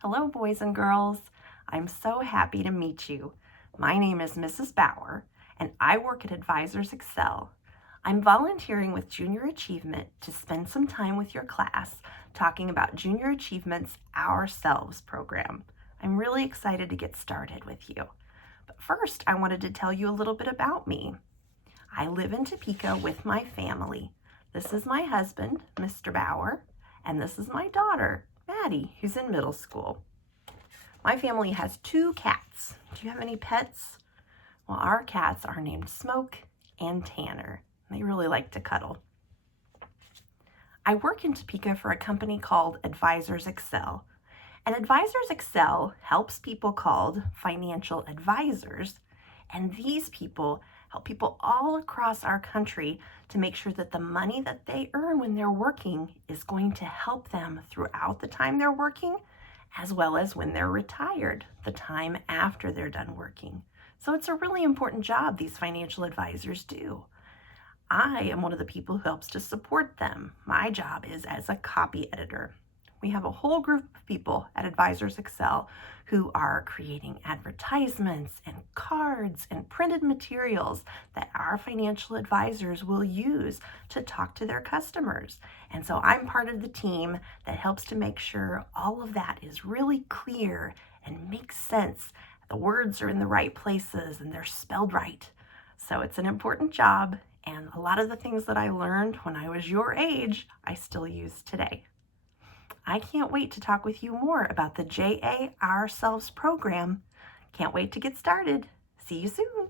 Hello, boys and girls. I'm so happy to meet you. My name is Mrs. Bauer, and I work at Advisors Excel. I'm volunteering with Junior Achievement to spend some time with your class talking about Junior Achievement's Ourselves program. I'm really excited to get started with you. But first, I wanted to tell you a little bit about me. I live in Topeka with my family. This is my husband, Mr. Bauer, and this is my daughter, Maddie, who's in middle school. My family has 2 cats. Do you have any pets? Well, our cats are named Smoke and Tanner. They really like to cuddle. I work in Topeka for a company called Advisors Excel. And Advisors Excel helps people called financial advisors. And these people help people all across our country to make sure that the money that they earn when they're working is going to help them throughout the time they're working, as well as when they're retired, the time after they're done working. So it's a really important job these financial advisors do. I am one of the people who helps to support them. My job is as a copy editor. We have a whole group of people at Advisors Excel who are creating advertisements and cards and printed materials that our financial advisors will use to talk to their customers. And so I'm part of the team that helps to make sure all of that is really clear and makes sense. The words are in the right places and they're spelled right. So it's an important job, and a lot of the things that I learned when I was your age, I still use today. I can't wait to talk with you more about the JA Ourselves program. Can't wait to get started. See you soon.